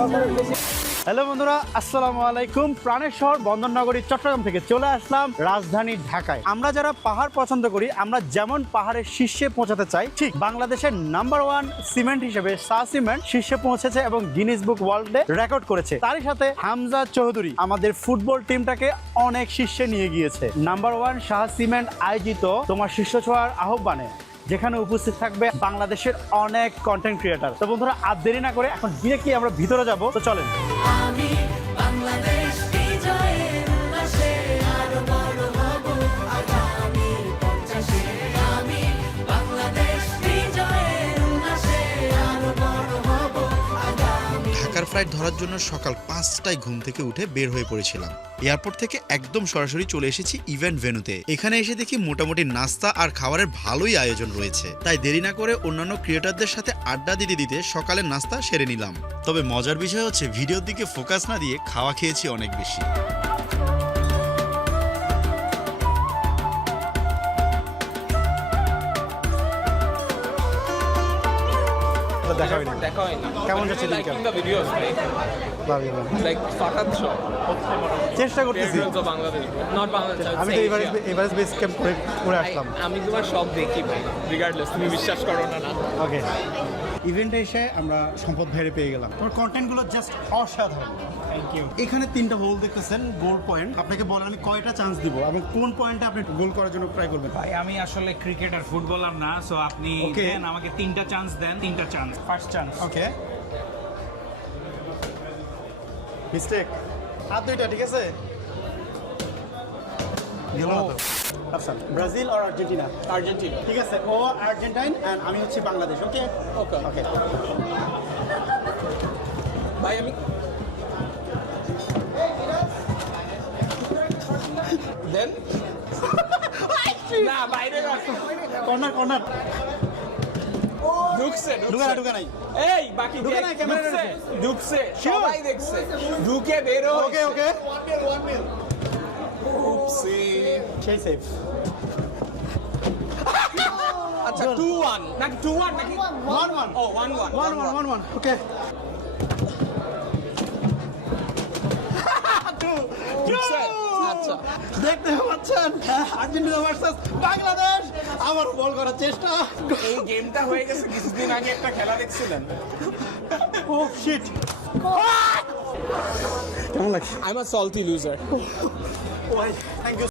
Hello বন্ধুরা, আসসালামু আলাইকুম। প্রাণের শহর বন্দরনগরী চট্টগ্রাম থেকে চলে আসলাম রাজধানী ঢাকায়। আমরা যারা পাহাড় পছন্দ করি, আমরা যেমন পাহাড়ের শীর্ষে পৌঁছাতে চাই, ঠিক বাংলাদেশের নাম্বার 1 সিমেন্ট হিসেবে শাহ সিমেন্ট শীর্ষে পৌঁছেছে এবং গিনেস বুক ওয়ার্ল্ডে রেকর্ড করেছে। তারই সাথে হামজা চৌধুরী আমাদের ফুটবল টিমটাকে অনেক শীর্ষে নিয়ে গিয়েছে। নাম্বার 1 শাহ সিমেন্ট আয়োজিত তোমার শীর্ষ ছোঁয়ার আহ্বানে, যেখানে উপস্থিত থাকবে বাংলাদেশের অনেক কন্টেন্ট ক্রিয়েটার। তো বন্ধুরা, আর দেরি না করে এখন ডিরেক্টলি আমরা ভিতরে যাব। তো চলেন। ঢাকার ফ্লাইট ধরার জন্য সকাল 5টায় ঘুম থেকে উঠে বের হয়ে পড়েছিলাম। এয়ারপোর্ট থেকে একদম সরাসরি চলে এসেছি ইভেন্ট ভেন্যুতে। এখানে এসে দেখি মোটামুটি নাস্তা আর খাবারের ভালোই আয়োজন রয়েছে, তাই দেরি না করে অন্যান্য ক্রিয়েটরদের সাথে আড্ডা দিতে দিতে সকালের নাস্তা সেরে নিলাম। তবে মজার বিষয় হচ্ছে, ভিডিওর দিকে ফোকাস না দিয়ে খাওয়া খেয়েছি অনেক বেশি। কেমন যাচ্ছে? চেষ্টা করতেছি। আমি তো এভারেজ বেস ক্যাম্প করে আসলাম। আমি তোমার সব দেখি ভাই, রিগার্ডলেস তুমি বিশ্বাস করো না। ওকে, ইভেন্টে এসে আমরা সম্পদ ভাইরে পেয়ে গেলাম। তোমার কন্টেন্টগুলো জাস্ট অসাধারণ। Thank you. এখানে 3টা হোল দেখতেছেন, গোল পয়েন্ট। আপনাকে বলেন আমি কয়টা চান্স দিব এবং কোন পয়েন্টে আপনি গোল করার জন্য ট্রাই করবেন? ভাই আমি আসলে ক্রিকেটার, ফুটবলার না, সো আপনি দেন আমাকে 3টা চান্স দেন। 3টা chance. First chance. Okay, mistake. হাত দুইটা, ঠিক আছে? গেল না তো। আচ্ছা, ব্রাজিল আর আর্জেন্টিনা? আর্জেন্টিনা। ঠিক আছে, ও আর্জেন্টাইন এন্ড আমি হচ্ছে বাংলাদেশ। ওকে ওকে ওকে। ভাই আমি দেন না বাইরে কর্নার কর্নার। ঢুকছে ঢুকা নাই। এই বাকি ঢুকে নাই, ক্যামেরা ঢুকছে সবাই দেখছে, ঢুকে বের হয়েছে। ওকে ওকে, উপসি। সেই সেফ। আচ্ছা 2-1 নাকি 2-1 নাকি 1-1? ও 1-1 1-1 ওকে। ঢুকছে। আচ্ছা দেখতে পাচ্ছেন আর্জেন্টিনা ভার্সেস বাংলাদেশ। আবার বল করার চেষ্টা। এই গেমটা হয়ে গেছে কিছুদিন আগে, একটা খেলা দেখছিলেন? ও শিট। কেমন লাগছে? I am a salty loser.